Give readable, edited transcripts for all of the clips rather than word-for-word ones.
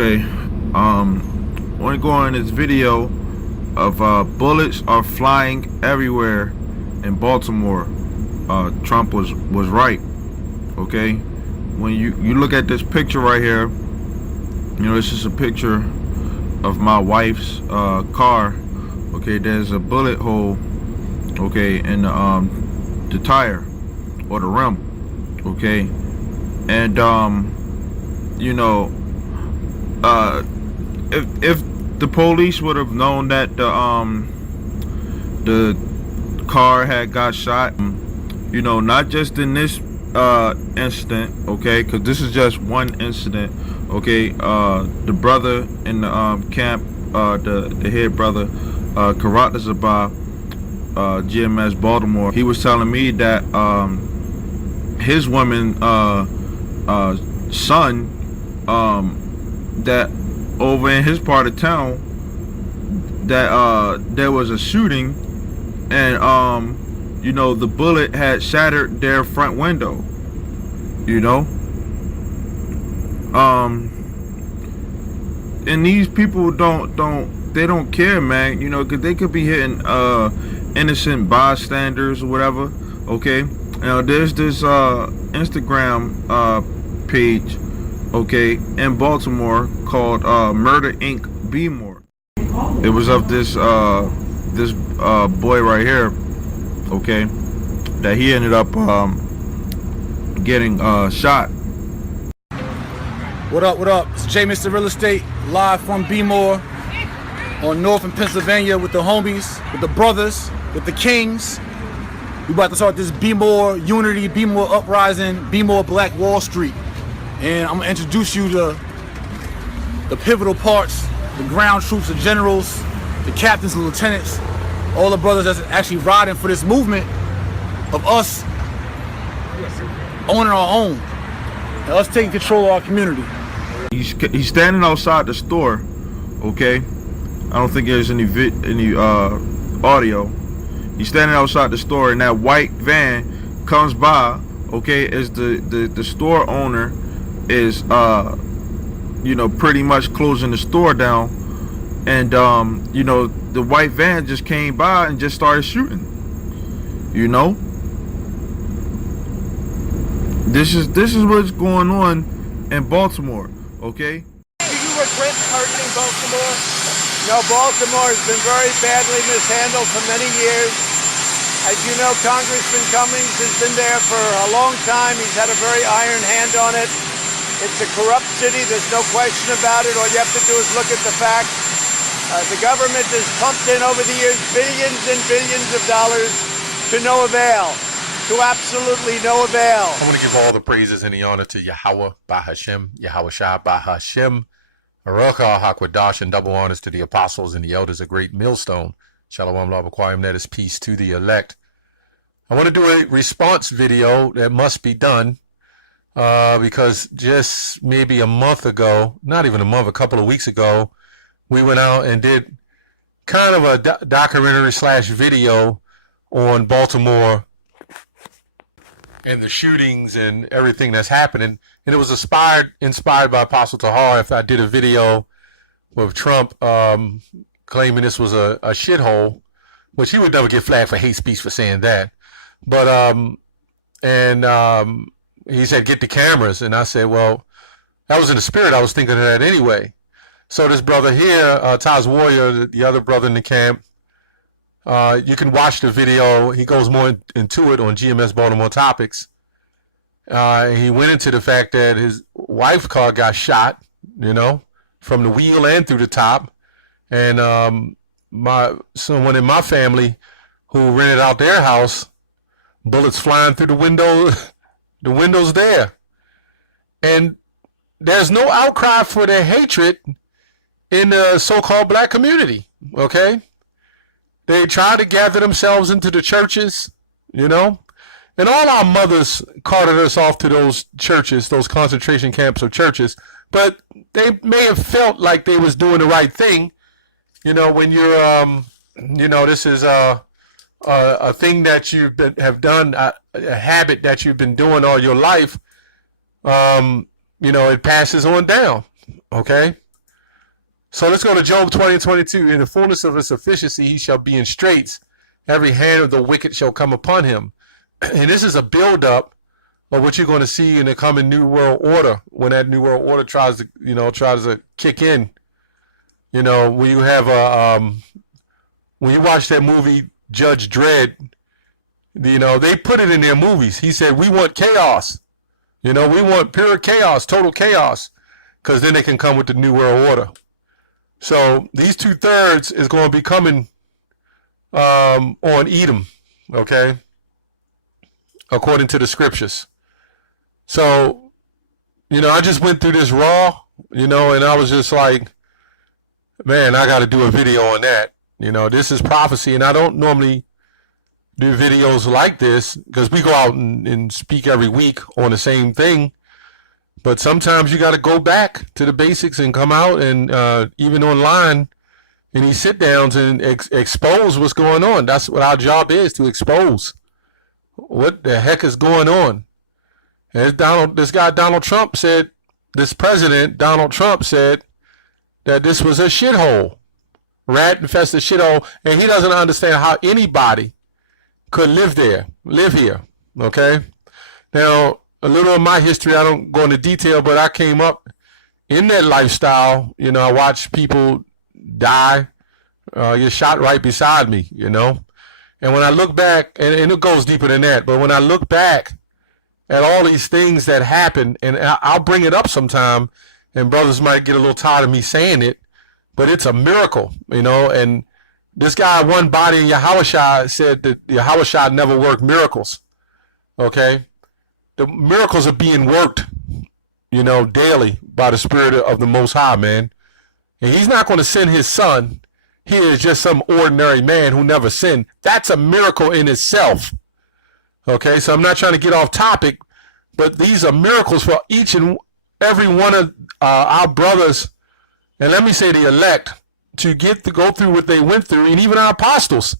Okay, I want to go on this video of bullets are flying everywhere in Baltimore. Trump was right. Okay, when you look at this picture right here, you know, this is a picture of my wife's car. Okay, there's a bullet hole, okay, in the tire or the rim. Okay, and you know, if the police would have known that the car had got shot, you know, not just in this incident, okay, because this is just one incident, okay. The brother in the camp, the head brother, Karatazabah, GMS Baltimore, he was telling me that his woman son, that over in his part of town, that there was a shooting, and you know, the bullet had shattered their front window, you know. And these people don't care, man, you know, because they could be hitting innocent bystanders or whatever. Okay, now there's this Instagram page, okay, in Baltimore called Murder Inc. BALTIMORE. It was of this boy right here, okay, that he ended up getting shot. What up, what up? It's J Mr. Real Estate, live from B-More on North in Pennsylvania with the homies, with the brothers, with the kings. We about to start this B-More unity, B-More uprising, B-More Black Wall Street. And I'm gonna introduce you to the pivotal parts, the ground troops, the generals, the captains and lieutenants, all the brothers that's actually riding for this movement of us owning our own and us taking control of our community. He's standing outside the store, okay. I don't think there's any audio. He's standing outside the store, and that white van comes by, okay, as the store owner is you know, pretty much closing the store down, and you know, the white van just came by and just started shooting, you know. This is what's going on in Baltimore, okay? Do you regret targeting Baltimore? No, Baltimore has been very badly mishandled for many years. As you know, Congressman Cummings has been there for a long time. He's had a very iron hand on it. It's a corrupt city, there's no question about it. All you have to do is look at the facts. The government has pumped in over the years billions and billions of dollars to no avail. To absolutely no avail. I want to give all the praises and the honor to Yahweh Bahashem, Yahweh Shah Bahashem, Araka Hakwadash, and double honors to the apostles and the elders, a great millstone. Shalom Labaquayim, that is peace to the elect. I want to do a response video that must be done because just maybe a month ago, not even a month, a couple of weeks ago, we went out and did kind of a documentary / video on Baltimore and the shootings and everything that's happening. And it was inspired by Apostle Tahar. If I did a video with Trump claiming this was a shithole, which he would never get flagged for hate speech for saying that. But he said, get the cameras. And I said, well, that was in the spirit. I was thinking of that anyway. So this brother here, Taz Warrior, the other brother in the camp, you can watch the video. He goes more into it on GMS Baltimore Topics. He went into the fact that his wife's car got shot, you know, from the wheel and through the top. And someone in my family who rented out their house, bullets flying through the window, the windows there. And there's no outcry for their hatred in the so-called black community, okay? They try to gather themselves into the churches, you know, and all our mothers carted us off to those churches, those concentration camps of churches, but they may have felt like they was doing the right thing. You know, when you're, you know, this is a thing that you have done, a habit that you've been doing all your life, you know, it passes on down, okay? So let's go to Job 20:22. In the fullness of his sufficiency, he shall be in straits. Every hand of the wicked shall come upon him. And this is a buildup of what you're going to see in the coming New World Order, when that New World Order tries to kick in. You know, when you have when you watch that movie Judge Dredd, you know, they put it in their movies. He said, we want chaos. You know, we want pure chaos, total chaos, because then they can come with the New World Order. So these 2/3 is going to be coming on Edom, okay, according to the scriptures. So, you know, I just went through this raw, you know, and I was just like, man, I got to do a video on that. You know, this is prophecy, and I don't normally do videos like this because we go out and speak every week on the same thing. But sometimes you got to go back to the basics and come out and even online in these sit downs and expose what's going on. That's what our job is, to expose what the heck is going on. And this guy Donald Trump said, this president Donald Trump said that this was a shithole, rat infested shithole, and he doesn't understand how anybody could live here. Okay, now a little of my history, I don't go into detail, but I came up in that lifestyle. You know, I watched people die, get shot right beside me, you know. And when I look back, and it goes deeper than that, but when I look back at all these things that happened, and I'll bring it up sometime, and brothers might get a little tired of me saying it, but it's a miracle, you know. And this guy, one body in Yahushua, said that Yahushua never worked miracles, okay. The miracles are being worked, you know, daily by the Spirit of the Most High, man. And he's not going to send his son. He is just some ordinary man who never sinned. That's a miracle in itself. Okay, so I'm not trying to get off topic, but these are miracles for each and every one of our brothers, and let me say the elect, to go through what they went through, and even our apostles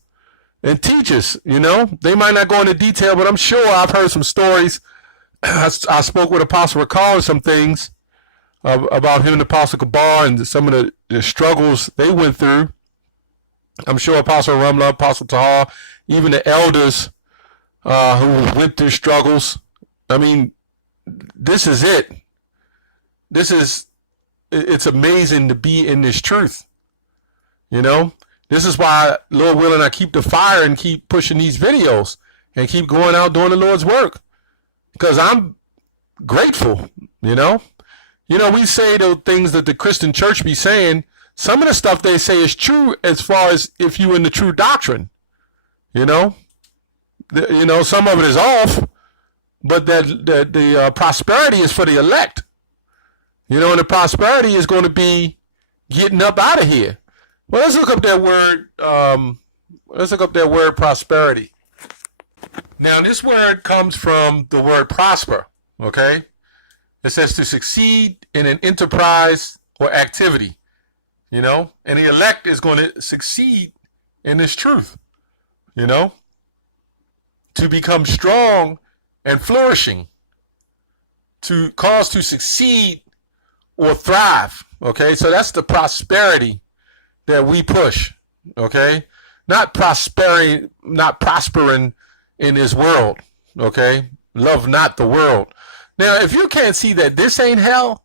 and teachers, you know. They might not go into detail, but I'm sure I've heard some stories. I spoke with Apostle Ricard on some things about him and Apostle Kabar and some of the struggles they went through. I'm sure Apostle Ramla, Apostle Tahar, even the elders who went through struggles. I mean, this is it. It's amazing to be in this truth. You know, this is why, Lord willing, I keep the fire and keep pushing these videos and keep going out doing the Lord's work. Because I'm grateful, you know. You know, we say those things that the Christian church be saying. Some of the stuff they say is true as far as if you in the true doctrine, you know. Some of it is off, but the prosperity is for the elect. You know, and the prosperity is going to be getting up out of here. Well, let's look up that word. Let's look up that word prosperity. Now, this word comes from the word prosper, okay? It says to succeed in an enterprise or activity, you know? And the elect is going to succeed in this truth, you know? To become strong and flourishing, to cause to succeed or thrive, okay? So that's the prosperity that we push, okay? Not prospering in this world, okay? Love not the world. Now, if you can't see that this ain't hell,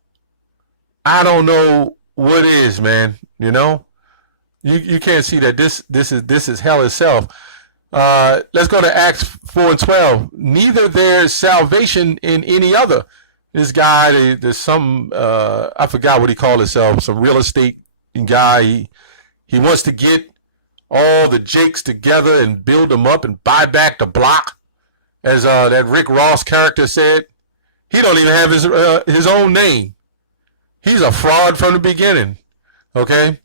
I don't know what is, man. You know, you can't see that this is hell itself. Let's go to Acts 4:12. Neither there is salvation in any other. This guy, there's some I forgot what he called himself, some real estate guy. He wants to get all the Jakes together and build them up and buy back the block, as that Rick Ross character said. He don't even have his own name. He's a fraud from the beginning. Okay?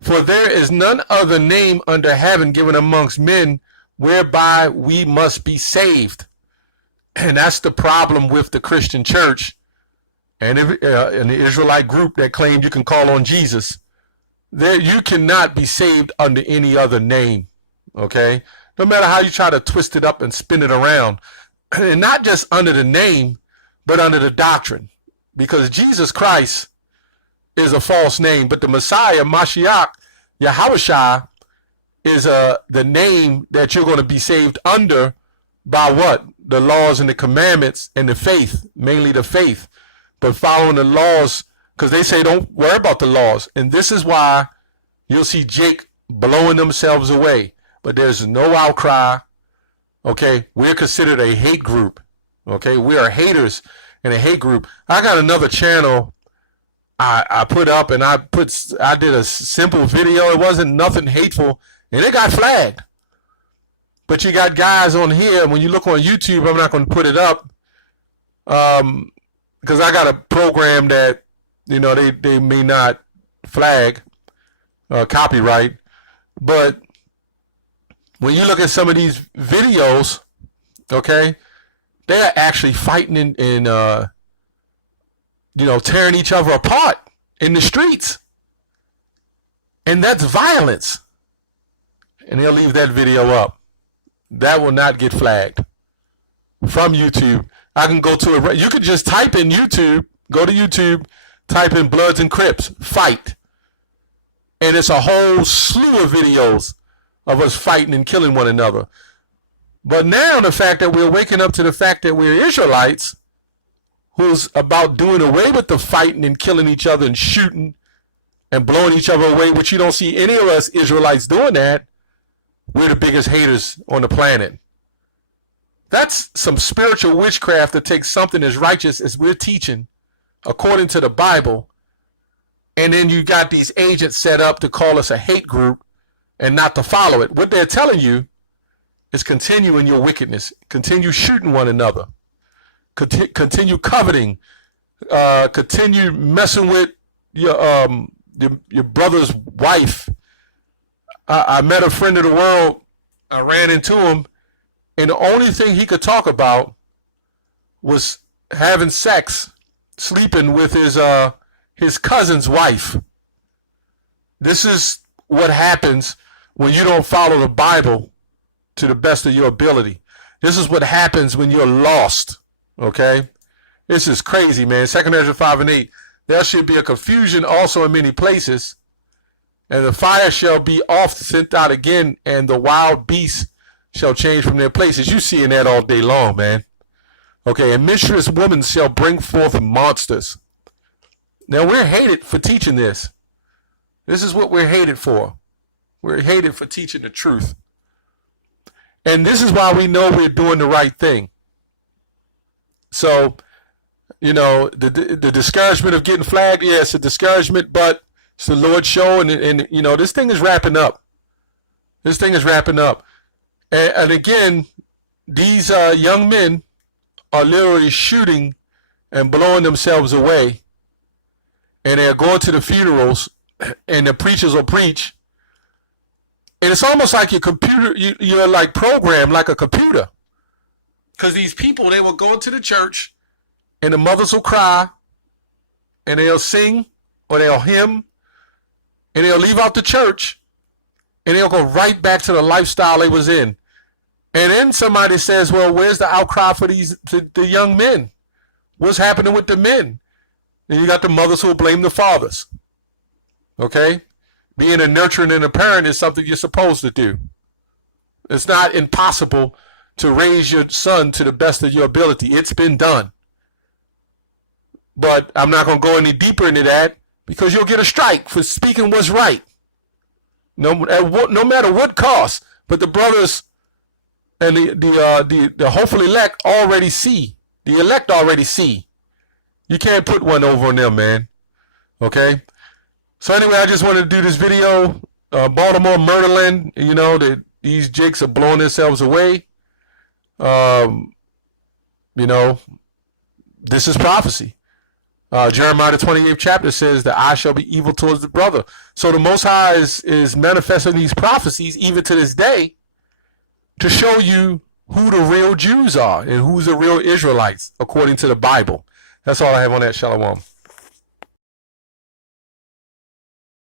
For there is none other name under heaven given amongst men whereby we must be saved. And that's the problem with the Christian church and the Israelite group that claimed you can call on Jesus. There, you cannot be saved under any other name, okay? No matter how you try to twist it up and spin it around. And not just under the name, but under the doctrine. Because Jesus Christ is a false name, but the Messiah, Mashiach, Yahushua, is the name that you're going to be saved under by what? The laws and the commandments and the faith, mainly the faith, but following the laws, because they say don't worry about the laws. And this is why you'll see Jake blowing themselves away, but there's no outcry. Okay, we're considered a hate group. Okay, we are haters in a hate group. I got another channel I put up, and I did a simple video. It wasn't nothing hateful, and it got flagged. But you got guys on here. When you look on YouTube, I'm not going to put it up because I got a program that, you know, they may not flag copyright. But when you look at some of these videos, okay, they are actually fighting and you know, tearing each other apart in the streets. And that's violence. And they'll leave that video up. That will not get flagged from YouTube. I can go to it. You could just type in YouTube, go to YouTube, type in Bloods and Crips, fight. And it's a whole slew of videos of us fighting and killing one another. But now the fact that we're waking up to the fact that we're Israelites, who's about doing away with the fighting and killing each other and shooting and blowing each other away, which you don't see any of us Israelites doing that, we're the biggest haters on the planet. That's some spiritual witchcraft to take something as righteous as we're teaching according to the Bible, and then you got these agents set up to call us a hate group and not to follow it. What they're telling you is continue in your wickedness, continue shooting one another, continue coveting, continue messing with your brother's wife. I met a friend of the world. I ran into him, and the only thing he could talk about was having sex, sleeping with his cousin's wife. This is what happens when you don't follow the Bible to the best of your ability. This is what happens when you're lost. Okay? This is crazy, man. 2 Ezra 5:8. There should be a confusion also in many places, and the fire shall be oft sent out again, and the wild beasts shall change from their places. You seeing that all day long, man. Okay, and mischievous women shall bring forth monsters. Now, we're hated for teaching this. This is what we're hated for. We're hated for teaching the truth. And this is why we know we're doing the right thing. So, you know, the discouragement of getting flagged, yeah, it's a discouragement, but it's the Lord's show, and you know, this thing is wrapping up. This thing is wrapping up. And again, these young men are literally shooting and blowing themselves away. And they're going to the funerals, and the preachers will preach. And it's almost like your computer, you're like programmed like a computer. Because these people, they will go into the church, and the mothers will cry, and they'll sing, or they'll hymn, and they'll leave out the church, and they'll go right back to the lifestyle they was in. And then somebody says, well, where's the outcry for the young men? What's happening with the men? And you got the mothers who will blame the fathers. Okay? Being a nurturing and a parent is something you're supposed to do. It's not impossible to raise your son to the best of your ability. It's been done. But I'm not going to go any deeper into that, because you'll get a strike for speaking what's right. No matter what cost. But the brothers and the hopeful elect already see. The elect already see. You can't put one over on them, man. Okay? So anyway, I just wanted to do this video. Baltimore, Murderland, you know, these jakes are blowing themselves away. You know, this is prophecy. Jeremiah the 28th chapter says that I shall be evil towards the brother. So the Most High is manifesting these prophecies even to this day to show you who the real Jews are and who's the real Israelites according to the Bible. That's all I have on that. Shalom.